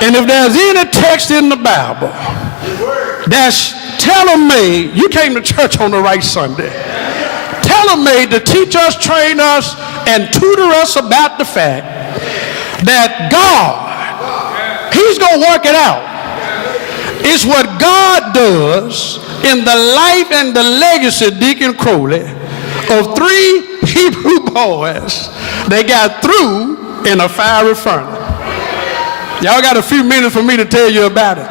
And if there's any text in the Bible that's tailor-made, you came to church on the right Sunday, tailor-made to teach us, train us, and tutor us about the fact that God, he's going to work it out. It's what God does in the life and the legacy, Deacon Crowley, of 3 Hebrew boys they got through in a fiery furnace. Y'all got a few minutes for me to tell you about it.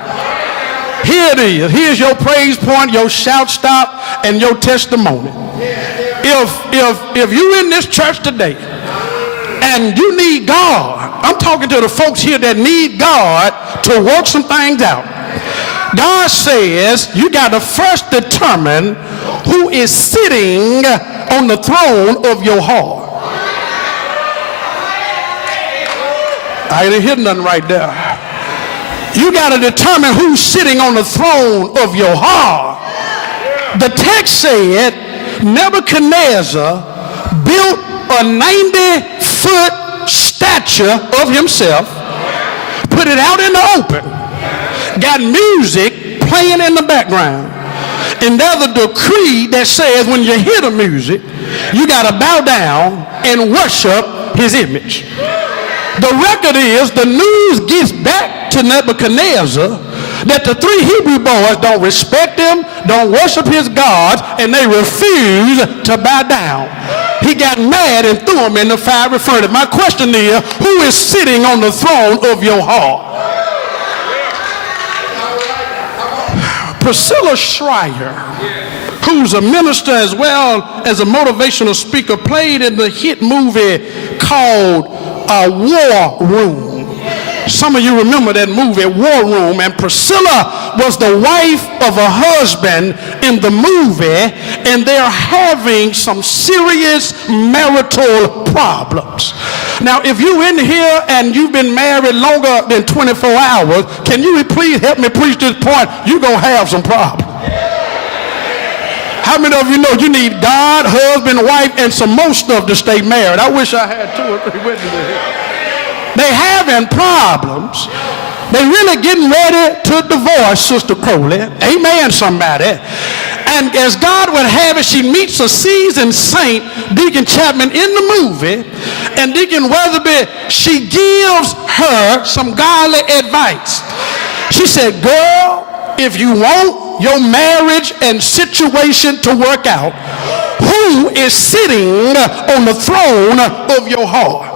Here it is. Here's your praise point, your shout stop, and your testimony. If you're in this church today and you need God, I'm talking to the folks here that need God to work some things out. God says you got to first determine who is sitting on the throne of your heart. I didn't hear nothing right there. You got to determine who's sitting on the throne of your heart. The text said Nebuchadnezzar built a 90-foot statue of himself, put it out in the open, got music playing in the background, and there's a decree that says when you hear the music, you got to bow down and worship his image. The record is the news gets back to Nebuchadnezzar that the 3 Hebrew boys don't respect him, don't worship his gods, and they refuse to bow down. He got mad and threw him in the fiery furnace. My question is, who is sitting on the throne of your heart? Priscilla Schreier, who's a minister as well as a motivational speaker, played in the hit movie called War Room. Some of you remember that movie, War Room, and Priscilla was the wife of a husband in the movie, and they're having some serious marital problems. Now, if you're in here and you've been married longer than 24 hours, can you please help me preach this point? You're going to have some problems. How many of you know you need God, husband, wife, and some more stuff to stay married? I wish I had 2 or 3 witnesses here. They having problems. They really getting ready to divorce, Sister Crowley. Amen, somebody. And as God would have it, she meets a seasoned saint, Deacon Chapman, in the movie. And Deacon Weatherby, she gives her some godly advice. She said, girl, if you want your marriage and situation to work out, who is sitting on the throne of your heart?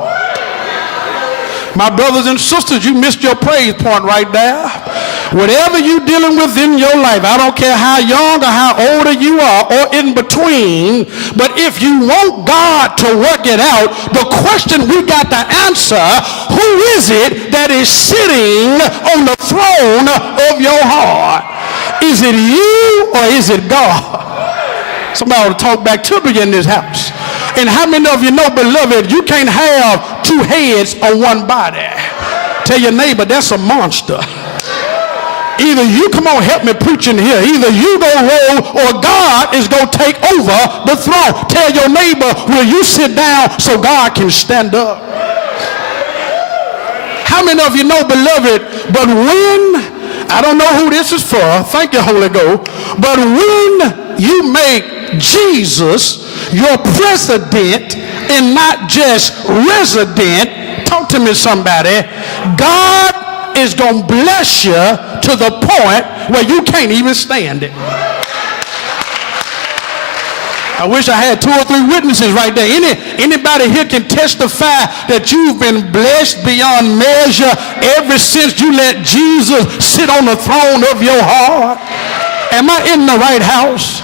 My brothers and sisters, you missed your praise point right there. Whatever you're dealing with in your life, I don't care how young or how older you are or in between, but if you want God to work it out, the question we got to answer, who is it that is sitting on the throne of your heart? Is it you or is it God? Somebody ought to talk back to me in this house. And how many of you know, beloved, you can't have 2 heads on one body? Tell your neighbor, that's a monster. Either you, come on, help me preach in here. Either you gonna roll or God is gonna take over the throne. Tell your neighbor, will you sit down so God can stand up? How many of you know, beloved, but when, I don't know who this is for, thank you, Holy Ghost, but when you make Jesus your president and not just resident, talk to me somebody, God is going to bless you to the point where you can't even stand it. I wish I had 2 or 3 witnesses right there. Anybody here can testify that you've been blessed beyond measure ever since you let Jesus sit on the throne of your heart? Am I in the right house?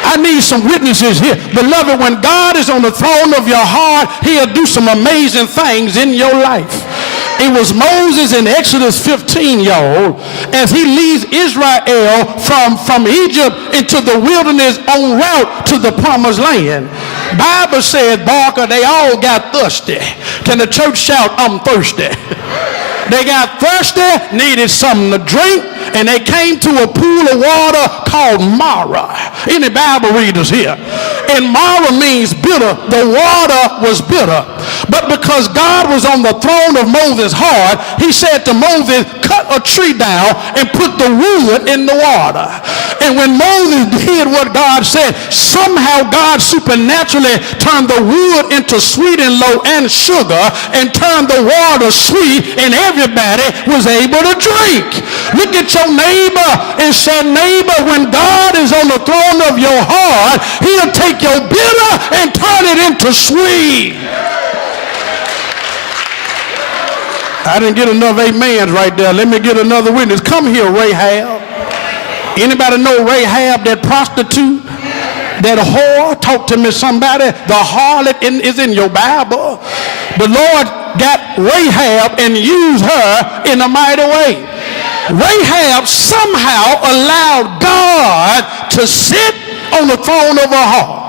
I need some witnesses here. Beloved, when God is on the throne of your heart, he'll do some amazing things in your life. It was Moses in Exodus 15, y'all, as he leads Israel from Egypt into the wilderness en route to the promised land. Bible said, Barker, they all got thirsty. Can the church shout, I'm thirsty? They got thirsty, needed something to drink, and they came to a pool of water called Mara. Any Bible readers here? And Mara means bitter. The water was bitter. But because God was on the throne of Moses' heart, he said to Moses, cut a tree down and put the wood in the water. And when Moses did what God said, somehow God supernaturally turned the wood into sweet and low and sugar and turned the water sweet, and everybody was able to drink. Look at your neighbor and say, neighbor, when God is on the throne of your heart, he'll take your bitter and turn it into sweet. I didn't get enough amens right there. Let me get another witness. Come here, Rahab. Anybody know Rahab, that prostitute, that whore? Talk to me, somebody. The harlot is in your Bible. The Lord got Rahab and used her in a mighty way. Rahab somehow allowed God to sit on the throne of her heart.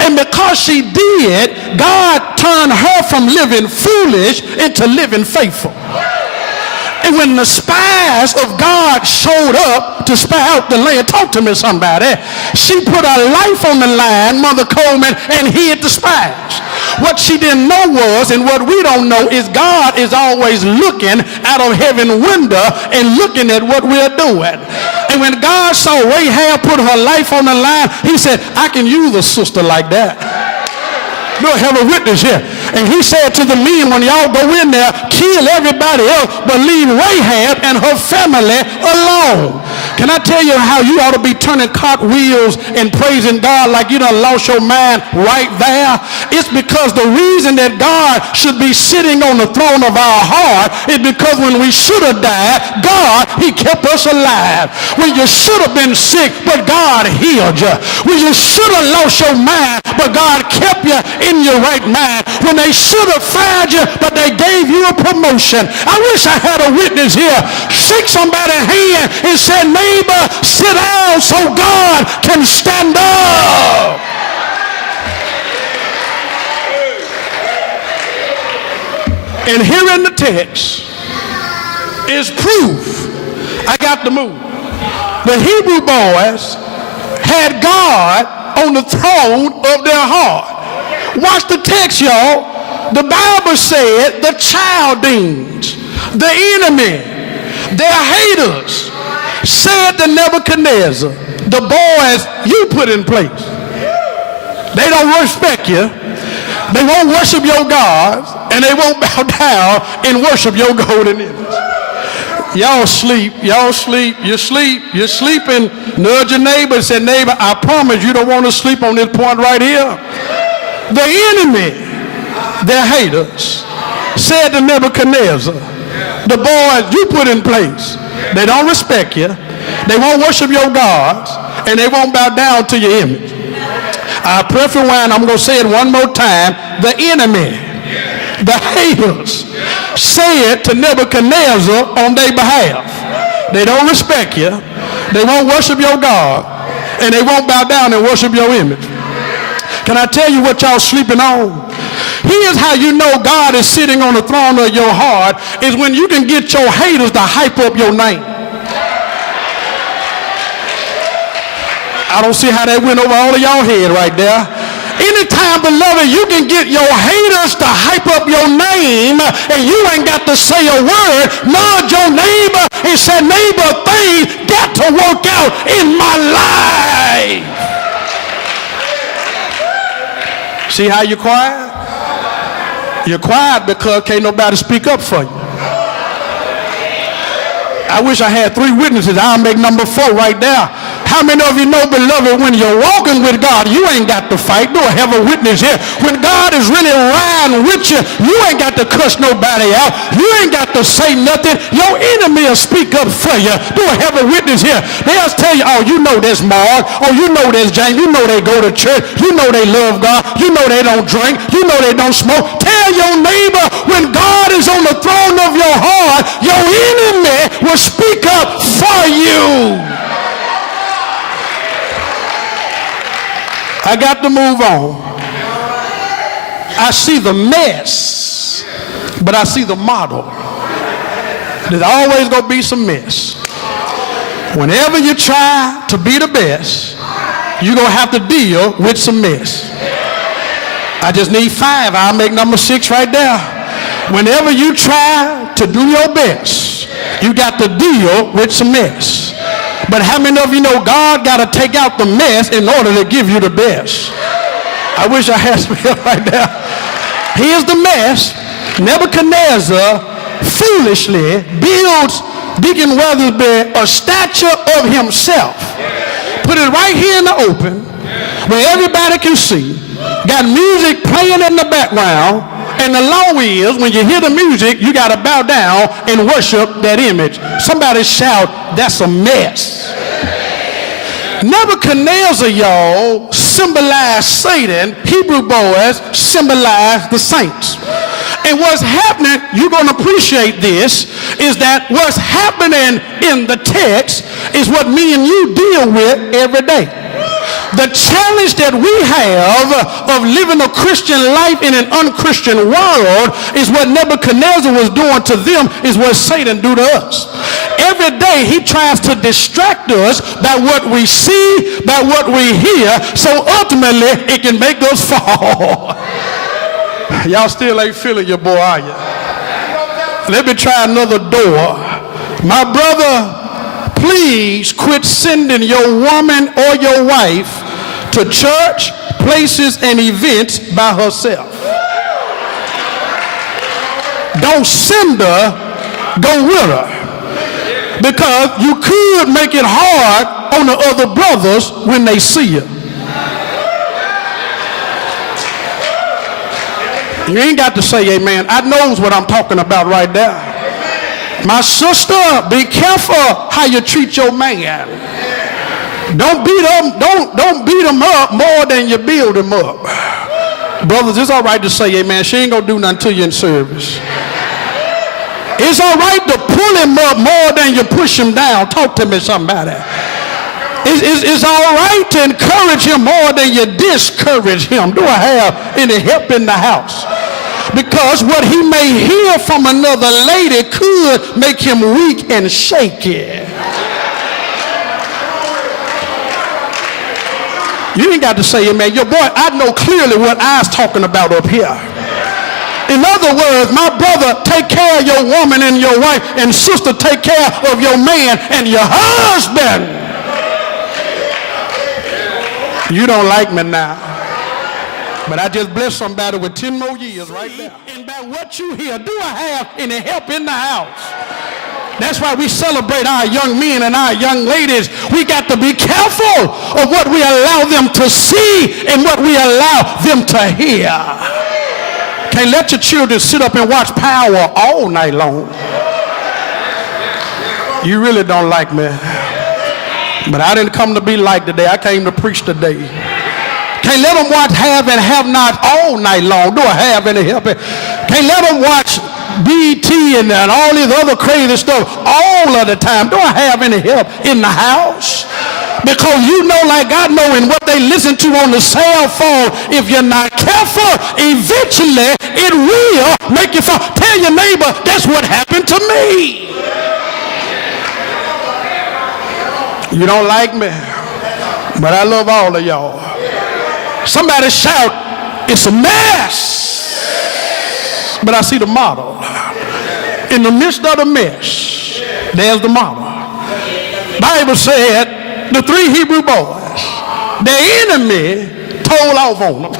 And because she did, God turned her from living foolish into living faithful. And when the spies of God showed up to spy out the land, talk to me, somebody, she put her life on the line, Mother Coleman, and hid the spies. What she didn't know was, and what we don't know, is God is always looking out of heaven window and looking at what we're doing. And when God saw Rahab put her life on the line, he said, I can use a sister like that. We'll have a witness here. And he said to the men, when y'all go in there, kill everybody else, but leave Rahab and her family alone. Can I tell you how you ought to be turning cartwheels and praising God like you done lost your mind right there? It's because the reason that God should be sitting on the throne of our heart is because when we should have died, God, he kept us alive. When you should have been sick, but God healed you. When you should have lost your mind, but God kept you in your right mind. When they should have fired you, but they gave you a promotion. I wish I had a witness here. Shake somebody's hand and say, neighbor, sit down so God can stand up. And here in the text is proof. I got to move. The Hebrew boys had God on the throne of their heart. Watch the text, y'all. The Bible said the Chaldeans, the enemy, their haters, said to Nebuchadnezzar, the boys you put in place, they don't respect you, they won't worship your gods, and they won't bow down and worship your golden image. Y'all sleep, you're sleeping. Nudge your neighbor and say, neighbor, I promise you don't want to sleep on this point right here. The enemy, their haters, said to Nebuchadnezzar, the boys you put in place, they don't respect you, they won't worship your gods, and they won't bow down to your image. I prefer wine, I'm going to say it one more time. The enemy, the haters, said to Nebuchadnezzar on their behalf, they don't respect you, they won't worship your God, and they won't bow down and worship your image. Can I tell you what y'all sleeping on? Here's how you know God is sitting on the throne of your heart, is when you can get your haters to hype up your name. I don't see how that went over all of y'all head right there. Anytime, beloved, you can get your haters to hype up your name and you ain't got to say a word, nudge your neighbor and say, neighbor, things got to work out in my life. See how you're quiet? You're quiet because can't nobody speak up for you. I wish I had 3 witnesses. I'll make number 4 right there. How many of you know, beloved, when you're walking with God, you ain't got to fight. Do I have a witness here? When God is really riding with you, you ain't got to cuss nobody out. You ain't got to say nothing. Your enemy will speak up for you. Do I have a witness here? They'll tell you, oh, you know there's Mark. Oh, you know there's James. You know they go to church. You know they love God. You know they don't drink. You know they don't smoke. Tell your neighbor, when God is on the throne of your heart, your enemy will speak up for you. I got to move on. I see the mess, but I see the model. There's always going to be some mess. Whenever you try to be the best, you're going to have to deal with some mess. I just need 5. I'll make number 6 right there. Whenever you try to do your best, you got to deal with some mess. But how many of you know God got to take out the mess in order to give you the best? I wish I had some help right there. Here's the mess. Nebuchadnezzar foolishly builds Deacon Weathersby a statue of himself. Put it right here in the open where everybody can see. Got music playing in the background. And the law is, when you hear the music, you got to bow down and worship that image. Somebody shout, that's a mess. Nebuchadnezzar, y'all, symbolized Satan. Hebrew boys symbolize the saints. And what's happening, you're going to appreciate this, is that what's happening in the text is what me and you deal with every day. The challenge that we have of living a Christian life in an unchristian world is what Nebuchadnezzar was doing to them is what Satan do to us. Every day he tries to distract us by what we see, by what we hear, so ultimately it can make us fall. Y'all still ain't feeling your boy, are you? Let me try another door. My brother, please quit sending your woman or your wife to church, places, and events by herself. Don't send her, go with her. Because you could make it hard on the other brothers when they see you. You ain't got to say amen. I knows what I'm talking about right there. My sister, be careful how you treat your man. Don't beat them up more than you build them up. Brothers, it's all right to say amen. She ain't gonna do nothing to you in service. It's all right to pull him up more than you push him down. Talk to me, somebody. It's all right to encourage him more than you discourage him. Do I have any help in the house? Because what he may hear from another lady could make him weak and shaky. You ain't got to say amen. Your boy, I know clearly what I was talking about up here. In other words, my brother, take care of your woman and your wife, and sister, take care of your man and your husband. You don't like me now, but I just blessed somebody with 10 more years right there. And by what you hear, do I have any help in the house? That's why we celebrate our young men and our young ladies. We got to be careful of what we allow them to see and what we allow them to hear. Can't let your children sit up and watch Power all night long. You really don't like me. But I didn't come to be liked today. I came to preach today. Can't let them watch Have and Have Not all night long. Do I have any help? Can't let them watch BT and all this other crazy stuff all of the time. Do I have any help in the house? Because you know, like I know, in what they listen to on the cell phone, if you're not careful, eventually it will make you fall. Tell your neighbor, that's what happened to me. You don't like me, but I love all of y'all. Somebody shout, it's a mess. But I see the model. In the midst of the mess, there's the model. Bible said the 3 Hebrew boys, their enemy told off on them.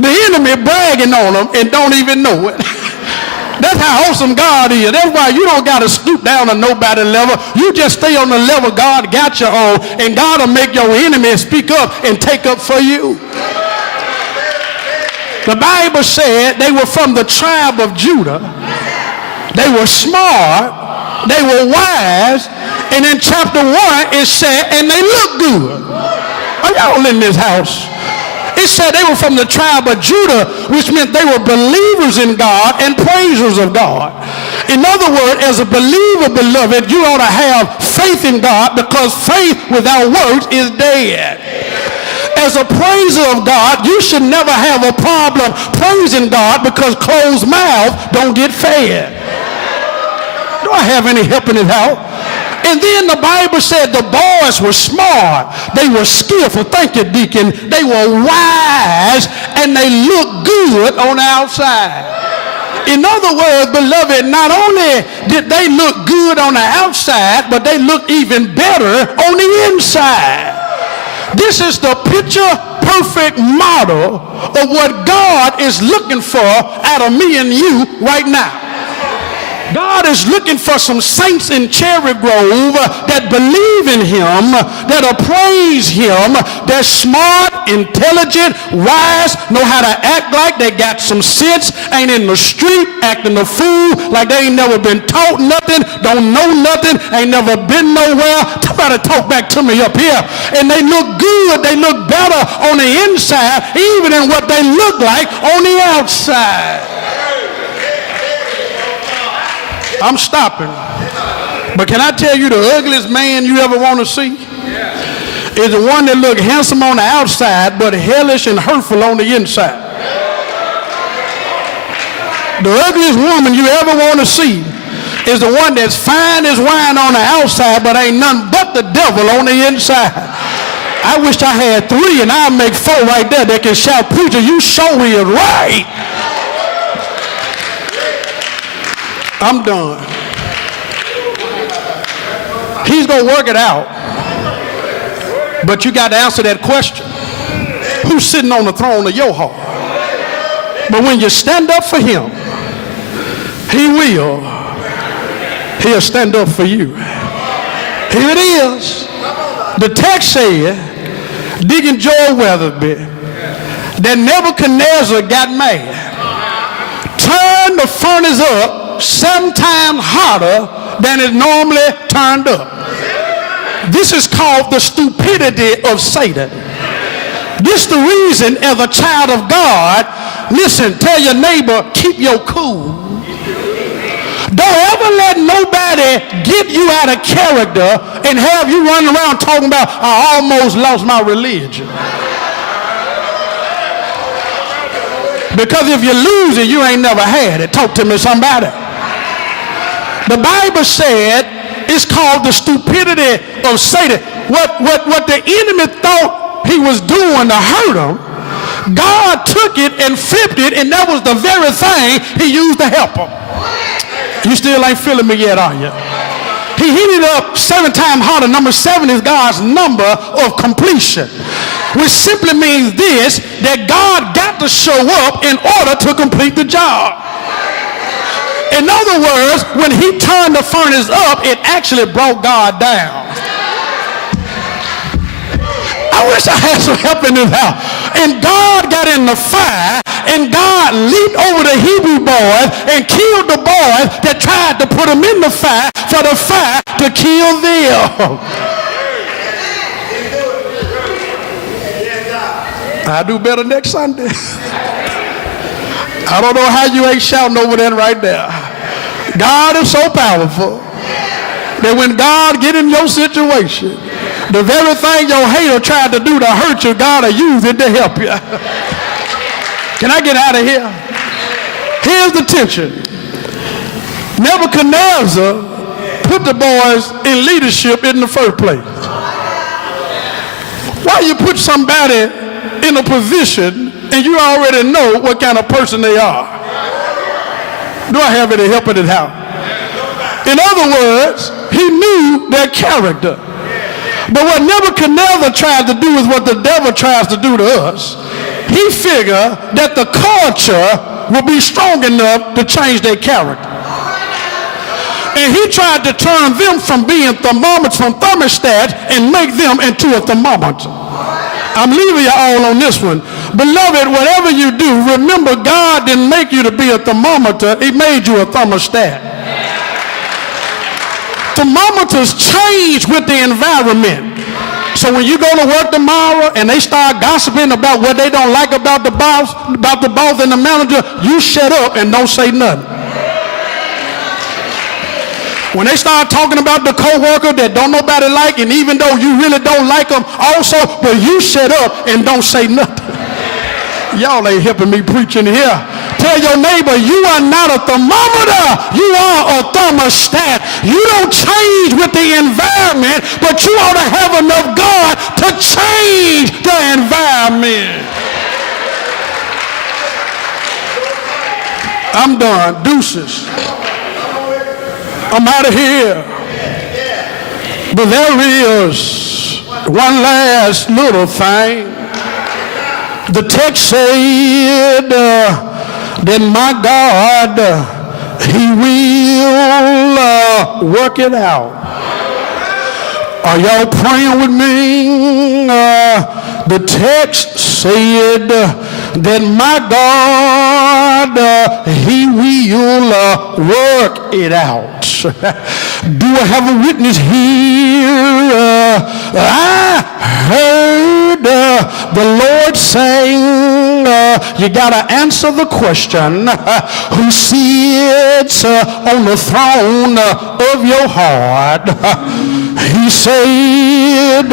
The enemy bragging on them and don't even know it. That's how awesome God is. That's why you don't got to stoop down to nobody's level. You just stay on the level God got you on, and God will make your enemy speak up and take up for you. The Bible said they were from the tribe of Judah. They were smart. They were wise. And in chapter 1, it said, and they looked good. Are y'all in this house? It said they were from the tribe of Judah, which meant they were believers in God and praisers of God. In other words, as a believer, beloved, you ought to have faith in God, because faith without works is dead. As a praiser of God, you should never have a problem praising God, because closed mouth don't get fed. Do I have any help in it out? And then the Bible said the boys were smart. They were skillful. Thank you, deacon. They were wise, and they looked good on the outside. In other words, beloved, not only did they look good on the outside, but they looked even better on the inside. This is the picture-perfect model of what God is looking for out of me and you right now. God is looking for some saints in Cherry Grove that believe in him, that'll praise him, they're smart, intelligent, wise, know how to act like they got some sense, ain't in the street acting a fool like they ain't never been taught nothing, don't know nothing, ain't never been nowhere. Somebody talk back to me up here. And they look good, they look better on the inside even in what they look like on the outside. I'm stopping. But can I tell you the ugliest man you ever want to see is the one that look handsome on the outside but hellish and hurtful on the inside. The ugliest woman you ever want to see is the one that's fine as wine on the outside but ain't nothing but the devil on the inside. I wish I had 3 and I'll make 4 right there that can shout, preacher, you show me it right. I'm done. He's going to work it out. But you got to answer that question. Who's sitting on the throne of your heart? But when you stand up for him, he'll stand up for you. Here it is. The text said, Deacon Joel Weatherby, that Nebuchadnezzar got mad, turned the furnace up 7 times hotter than it normally turned up. This is called the stupidity of Satan. This is the reason, as a child of God, listen, tell your neighbor, keep your cool. Don't ever let nobody get you out of character and have you running around talking about, I almost lost my religion. Because if you lose it, you ain't never had it. Talk to me, somebody. The Bible said it's called the stupidity of Satan. What the enemy thought he was doing to hurt him, God took it and flipped it, and that was the very thing he used to help him. You still ain't feeling me yet, are you? He heated up 7 times hotter. Number 7 is God's number of completion, which simply means this, that God got to show up in order to complete the job. In other words, when he turned the furnace up, it actually brought God down. I wish I had some help in this house. And God got in the fire, and God leaped over the Hebrew boys and killed the boys that tried to put them in the fire for the fire to kill them. I'll do better next Sunday. I don't know how you ain't shouting over that right there. God is so powerful that when God get in your situation, the very thing your hater tried to do to hurt you, God will use it to help you. Can I get out of here? Here's the tension. Nebuchadnezzar put the boys in leadership in the first place. Why you put somebody in a position and you already know what kind of person they are? Do I have any help in it? How? In other words, he knew their character. But what Nebuchadnezzar tried to do is what the devil tries to do to us. He figured that the culture will be strong enough to change their character. And he tried to turn them from being thermometers, from thermostats, and make them into a thermometer. I'm leaving you all on this one. Beloved, whatever you do, remember God didn't make you to be a thermometer. He made you a thermostat. Thermometers change with the environment. So when you go to work tomorrow and they start gossiping about what they don't like about the boss and the manager, you shut up and don't say nothing. When they start talking about the coworker that don't nobody like, and even though you really don't like them also, but you shut up and don't say nothing. Y'all ain't helping me preaching here. Tell your neighbor, you are not a thermometer. You are a thermostat. You don't change with the environment, but you ought to have enough God to change the environment. I'm done. Deuces. I'm out of here. But there is one last little thing. The text said that my God, he will work it out. Are y'all praying with me? The text said that my God, he will work it out. Do I have a witness here? I heard the Lord saying, you got to answer the question, who sits on the throne of your heart? He said,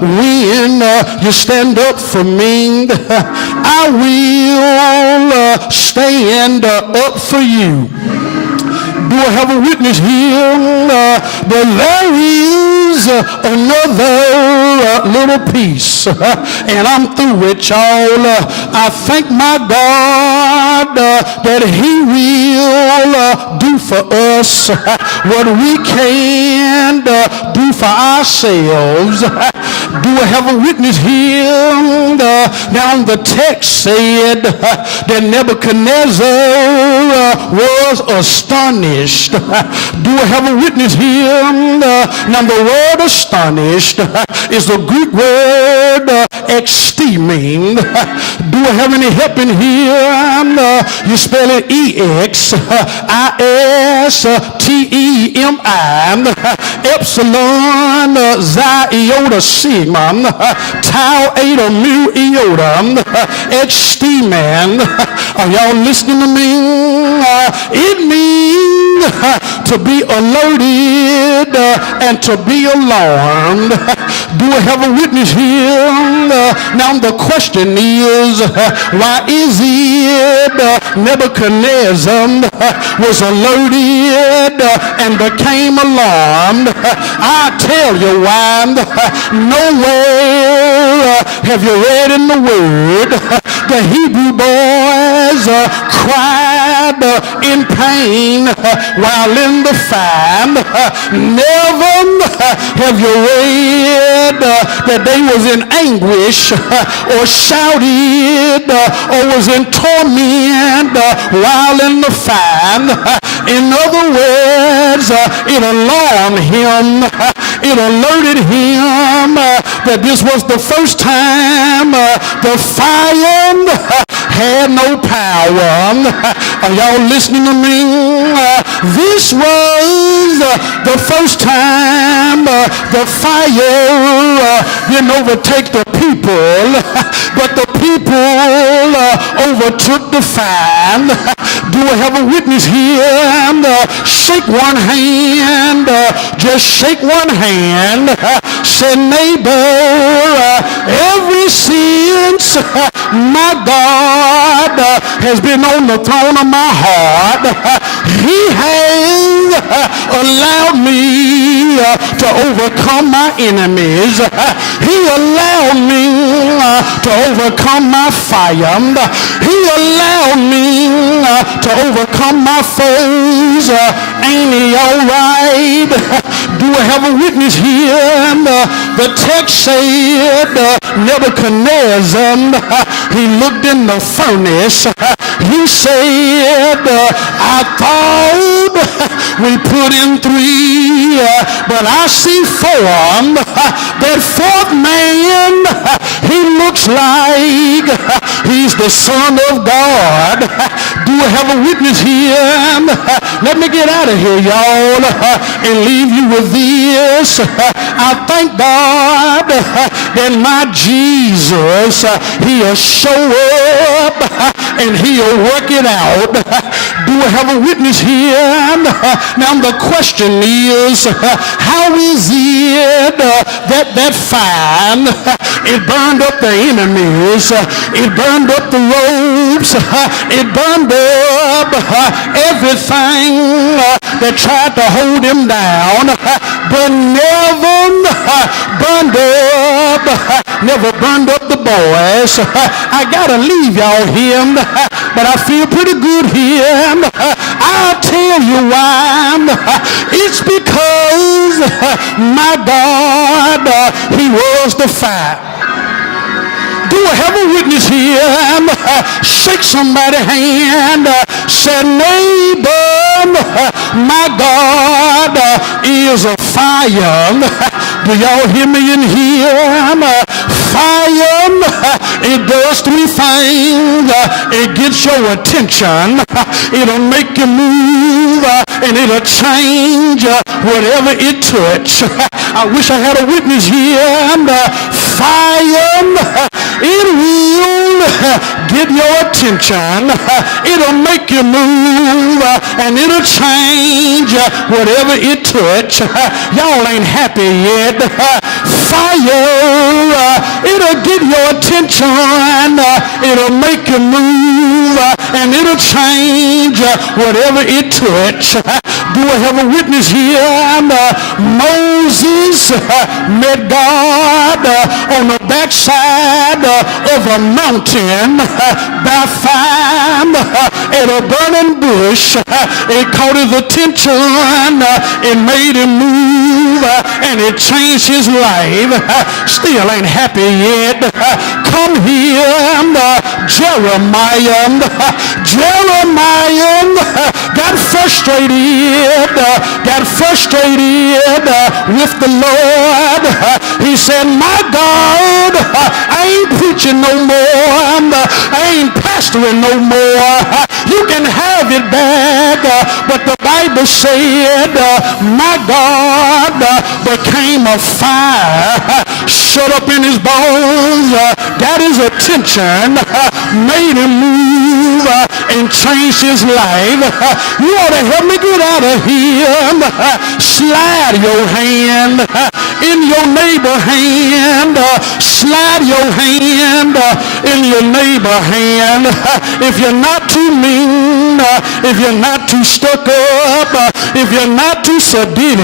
when you stand up for me, I will stand up for you. Do I have a witness here? But there is another little piece, and I'm through with y'all. I thank my God that he will do for us what we can't do for ourselves. Do I have a witness here? Now the text said that Nebuchadnezzar was astonished. Do I have a witness here? Now the word astonished is the Greek word exteming. Do I have any help in here? You spell it E-X-I-S-T-E-M-I, epsilon, xi, iota, sigma, tau, eta, mu, iota, exteming. Are y'all listening to me? It means to be alerted and to be alarmed. Do I have a witness here? Now the question is, why is it Nebuchadnezzar was alerted and became alarmed? I tell you why. Nowhere have you read in the Word the Hebrew boys cried in pain while in the fire. Never have you read that they was in anguish or shouted or was in torment while in the fire. In other words, it alarmed him. It alerted him that this was the first time the fire had no power. Are y'all listening to me? This was the first time the fire didn't overtake the people, but the people overtook the fire. Do I have a witness here? Shake one hand, just shake one hand. Say, neighbor, ever since my God has been on the throne of my heart, he has allowed me to overcome my enemies. He allowed me to overcome my fire. He allowed me to overcome my foes. Ain't he all right? Do I have a witness here? The text said Nebuchadnezzar, he looked in the furnace. He said, I thought we put in 3, but I see 4. That 4th man, he looks like he's the Son of God. Do I have a witness here? Let me get out of here, y'all, and leave you with this. I thank God that my Jesus, he'll show up and he'll work it out. Do I have a witness here? Now the question is, how is it that fire It burned up the enemies. It burned up the ropes. It burned up everything that tried to hold him down, but never burned up the boys. I gotta leave y'all here, but I feel pretty good here. I'll tell you why. It's because my God, he was the fire. Do I have a witness here? Shake somebody's hand. Say, neighbor, my God is a fire. Do y'all hear me in here? Fire, it does three things. It gets your attention. It'll make you move, and it'll change whatever it touch. I wish I had a witness here. Fire, it will get your attention. It'll make you move, and it'll change whatever it touch. Y'all ain't happy yet. Fire, it'll get your attention. It'll make you move, and it'll change whatever it touch. Do I have a witness here? Moses met God on the backside of a mountain by fire at a burning bush. It caught his attention. It made him move, and it changed his life. Still ain't happy yet. Come here, Jeremiah. Jeremiah got frustrated with the Lord. He said, my God, I ain't preaching no more. I ain't pastoring no more. You can have it back. But the Bible said, my God became a fire, shut up in his bones, got his attention, made him move, and changed his life. You ought to help me get out of here. Slide your hand in your neighbor's hand. Slide your hand in your neighbor's hand. If you're not too mean, if you're not too stuck up, if you're not too sedity,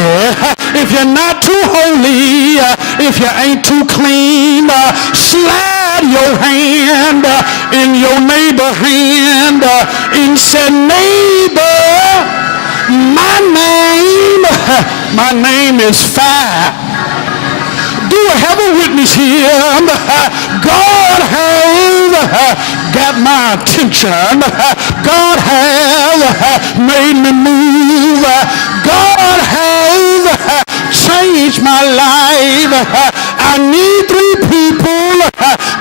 if you're not too holy, if you ain't too clean, slide your hand in your neighbor's hand and say, neighbor, my name is fire. Do I have a witness here? God has got my attention. God has made me move. God has changed my life. I need three people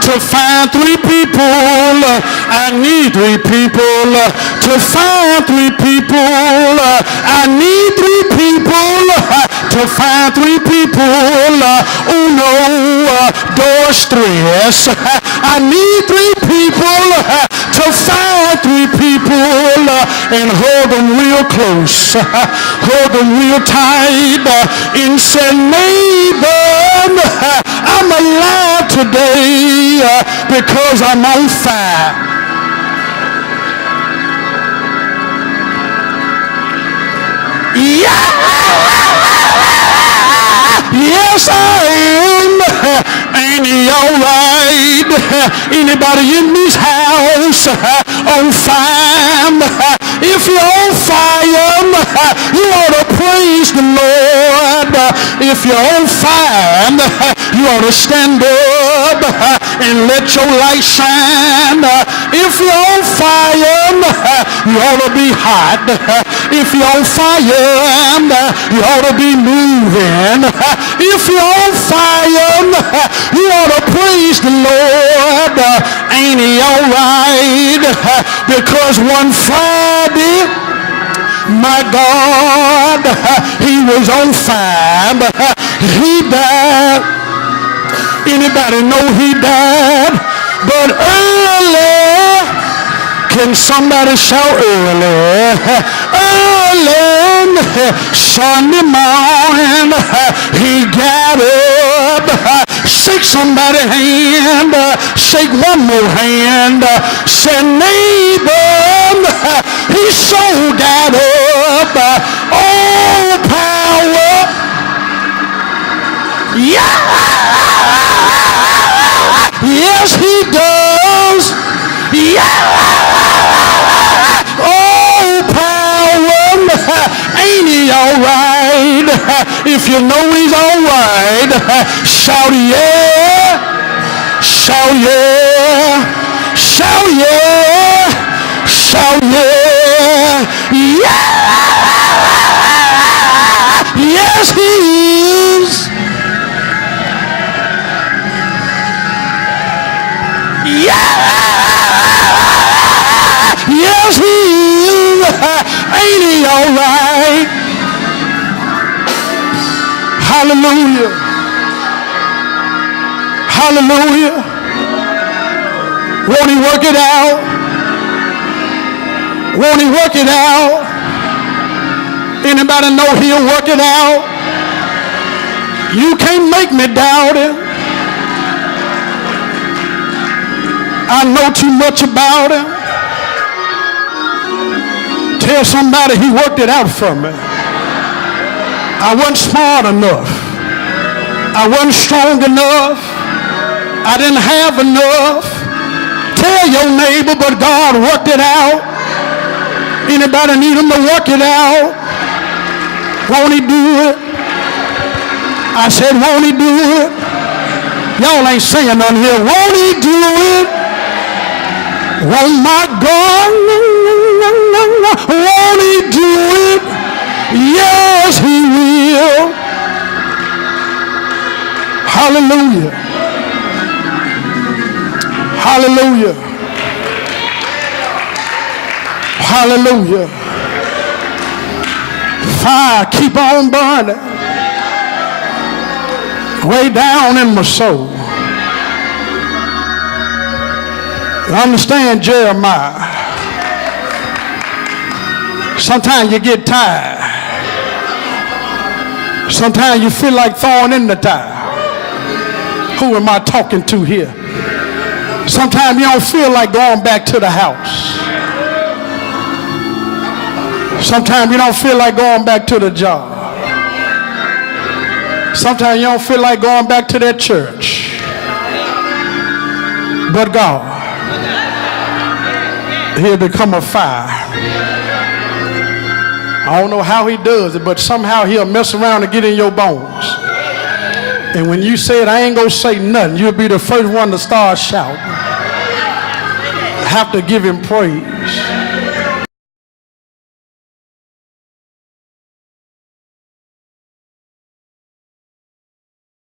to find three people. I need three people to find three people. I need three people to find three people. Uno, dos, tres. I need three people to find three people and hold them real close. Hold them real tight and say, neighbor, I'm alive today because I'm on fire. Yeah! Yes, I am. Ain't he all right? Anybody in this house on fire? If you're on fire, you ought to praise the Lord. If you're on fire, you ought to stand up and let your light shine. If you're on fire, you ought to be hot. If you're on fire, you ought to be moving. If you're on fire, you ought to praise the Lord. Ain't he all right? Because one Friday, my God, he was on fire. He died. Anybody know he died? But early, can somebody shout early? Early, Sunday morning, he got up. Shake somebody's hand. Shake one more hand. Say, neighbor, he so got up. All power. Yeah. Yes, he does. Yeah. Oh, power. Ain't he all right? If you know he's all right, shout yeah. Shout yeah. Shout yeah. Shout yeah. Yeah. Yes, he is. Yeah. Yes, he is. Ain't he all right? Hallelujah. Hallelujah. Won't he work it out? Won't he work it out? Anybody know he'll work it out? You can't make me doubt him. I know too much about him. Tell somebody he worked it out for me. I wasn't smart enough. I wasn't strong enough. I didn't have enough. Tell your neighbor, but God worked it out. Anybody need him to work it out? Won't he do it? I said, won't he do it? Y'all ain't saying nothing here. Won't he do it? Won't my God? Won't he do it? Yes, he will. Hallelujah. Hallelujah. Hallelujah. Fire keep on burning way down in my soul. Understand Jeremiah. Sometimes you get tired. Sometimes you feel like throwing in the towel. Who am I talking to here? Sometimes you don't feel like going back to the house. Sometimes you don't feel like going back to the job. Sometimes you don't feel like going back to that church. But God, he'll become a fire. I don't know how he does it, but somehow he'll mess around and get in your bones. And when you say it, I ain't gonna say nothing. You'll be the first one to start shouting. Have to give him praise.